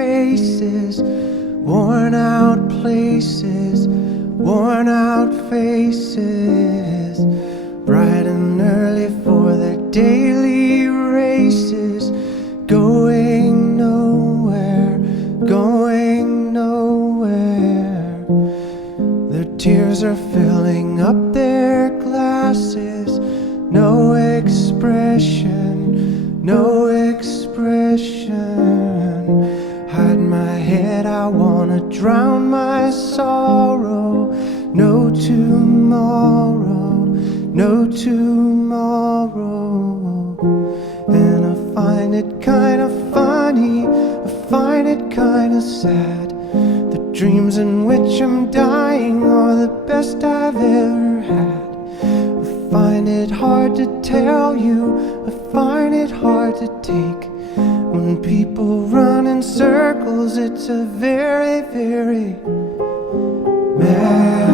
faces, worn out places, worn out faces, bright and early for their daily races, going nowhere, going nowhere. Their tears are filling up their glasses, no expression, no expression. Hide my head, I wanna drown my sorrow. No tomorrow, no tomorrow. And I find it kinda funny, I find it kinda sad. The dreams in which I'm dying are the best I've ever had. I find it hard to tell you, I find it hard to take. When people run in circles, it's a very, very mad